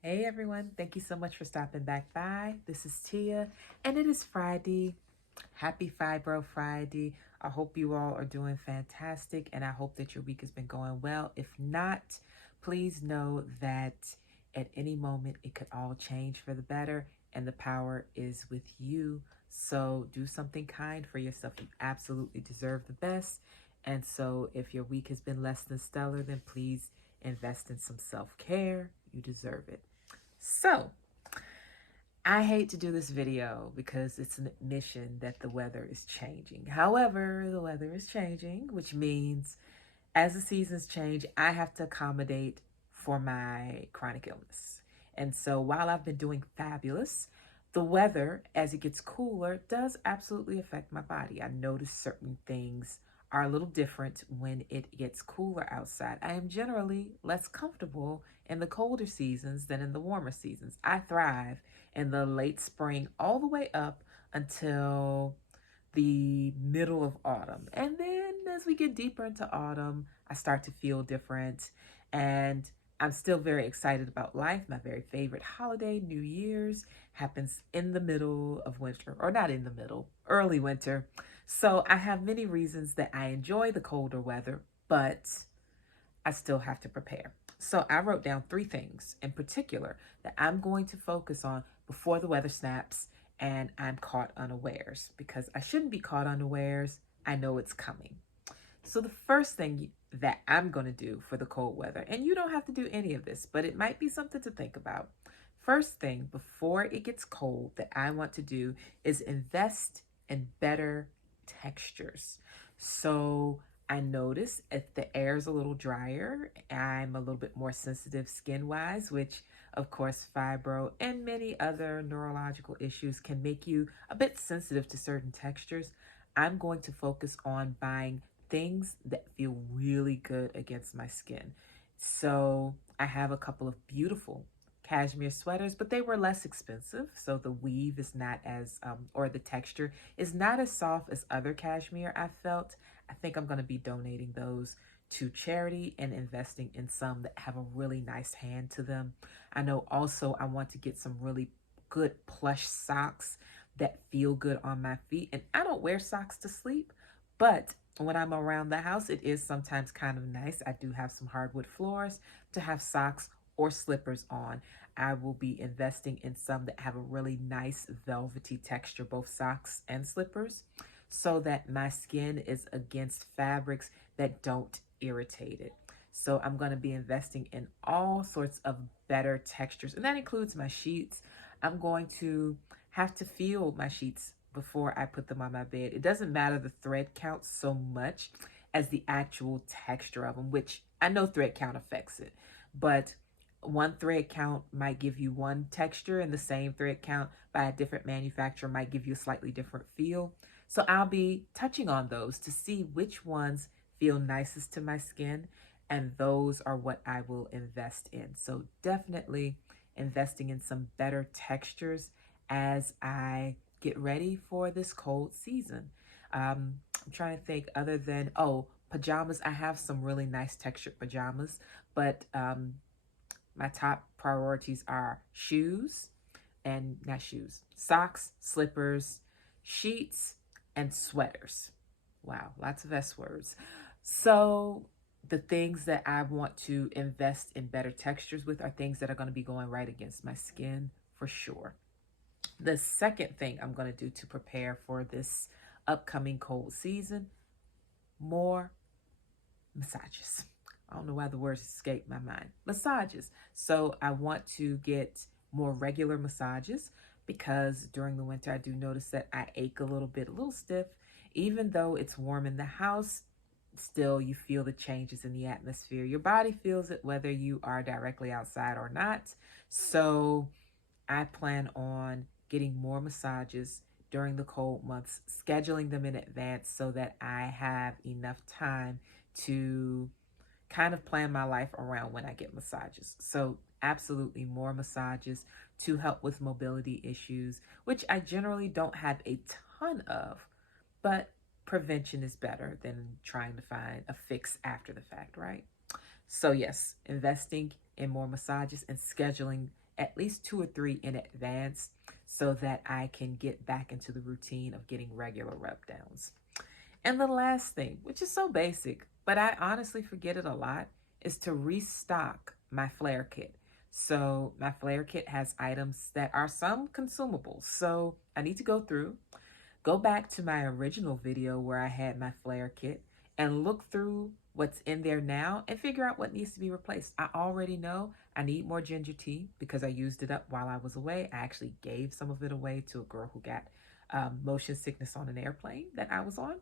Hey everyone, thank you so much for stopping back by. This is Tia, and it is Friday. Happy Fibro Friday. I hope you all are doing fantastic, and I hope that your week has been going well. If not, please know that at any moment it could all change for the better, and the power is with you. So do something kind for yourself. You absolutely deserve the best. And so if your week has been less than stellar, then please invest in some self-care. You deserve it. So, I hate to do this video because it's an admission that the weather is changing. However, the weather is changing, which means as the seasons change, I have to accommodate for my chronic illness. And so while I've been doing fabulous, the weather, as it gets cooler, does absolutely affect my body. I notice certain things are a little different when it gets cooler outside. I am generally less comfortable in the colder seasons than in the warmer seasons. I thrive in the late spring all the way up until the middle of autumn. And then as we get deeper into autumn, I start to feel different. And I'm still very excited about life. My very favorite holiday, New Year's, happens in the middle of winter, or not in the middle, early winter. So I have many reasons that I enjoy the colder weather, but I still have to prepare. So I wrote down 3 things in particular that I'm going to focus on before the weather snaps and I'm caught unawares, because I shouldn't be caught unawares. I know it's coming. So the first thing that I'm going to do for the cold weather, and you don't have to do any of this, but it might be something to think about. First thing before it gets cold that I want to do is invest in better textures. So I notice if the air is a little drier, I'm a little bit more sensitive skin-wise, which of course fibro and many other neurological issues can make you a bit sensitive to certain textures. I'm going to focus on buying things that feel really good against my skin. So I have a couple of beautiful cashmere sweaters, but they were less expensive. So the weave is not as, or the texture is not as soft as other cashmere I felt. I think I'm going to be donating those to charity and investing in some that have a really nice hand to them. I know also I want to get some really good plush socks that feel good on my feet. And I don't wear socks to sleep, but when I'm around the house, it is sometimes kind of nice. I do have some hardwood floors to have socks or slippers on. I will be investing in some that have a really nice velvety texture, both socks and slippers, so that my skin is against fabrics that don't irritate it. So I'm going to be investing in all sorts of better textures, and that includes my sheets. I'm going to have to feel my sheets before I put them on my bed. It doesn't matter the thread count so much as the actual texture of them, which I know thread count affects it, but one thread count might give you one texture, and the same thread count by a different manufacturer might give you a slightly different feel. So I'll be touching on those to see which ones feel nicest to my skin, and those are what I will invest in. So definitely investing in some better textures as I get ready for this cold season. I'm trying to think other than, pajamas. I have some really nice textured pajamas, but my top priorities are shoes and not shoes, socks, slippers, sheets, and sweaters. Wow, lots of S words. So the things that I want to invest in better textures with are things that are going to be going right against my skin for sure. The second thing I'm going to do to prepare for this upcoming cold season, more massages. I don't know why the words escaped my mind. Massages. So I want to get more regular massages because during the winter I do notice that I ache a little bit, a little stiff. Even though it's warm in the house, still you feel the changes in the atmosphere. Your body feels it whether you are directly outside or not. So I plan on getting more massages during the cold months, scheduling them in advance so that I have enough time to kind of plan my life around when I get massages. So absolutely more massages to help with mobility issues, which I generally don't have a ton of, but prevention is better than trying to find a fix after the fact, right? So yes, investing in more massages and scheduling at least 2 or 3 in advance so that I can get back into the routine of getting regular rub downs. And the last thing, which is so basic, but I honestly forget it a lot, is to restock my flare kit. So my flare kit has items that are some consumables. So I need to go back to my original video where I had my flare kit and look through what's in there now and figure out what needs to be replaced. I already know I need more ginger tea because I used it up while I was away. I actually gave some of it away to a girl who got motion sickness on an airplane that I was on.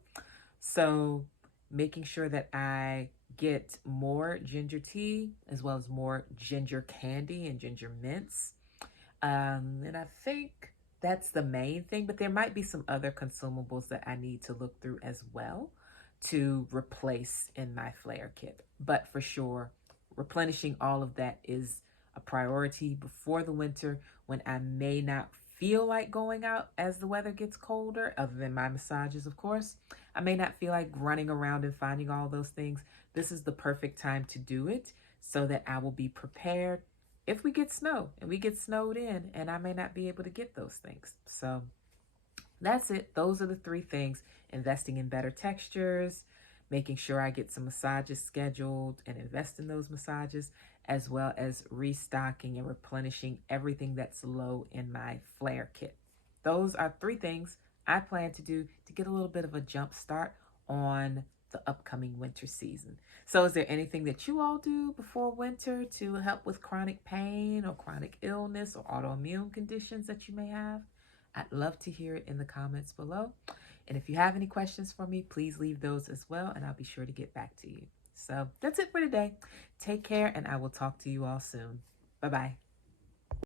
So making sure that I get more ginger tea as well as more ginger candy and ginger mints. And I think that's the main thing, but there might be some other consumables that I need to look through as well to replace in my flare kit. But for sure, replenishing all of that is a priority before the winter when I may not feel like going out as the weather gets colder, other than my massages, of course. I may not feel like running around and finding all those things. This is the perfect time to do it so that I will be prepared if we get snow and we get snowed in and I may not be able to get those things. So that's it. Those are the 3 things: investing in better textures, making sure I get some massages scheduled and invest in those massages, as well as restocking and replenishing everything that's low in my flare kit. Those are 3 things I plan to do to get a little bit of a jump start on the upcoming winter season. So is there anything that you all do before winter to help with chronic pain or chronic illness or autoimmune conditions that you may have? I'd love to hear it in the comments below. And if you have any questions for me, please leave those as well, and I'll be sure to get back to you. So that's it for today. Take care, and I will talk to you all soon. Bye-bye.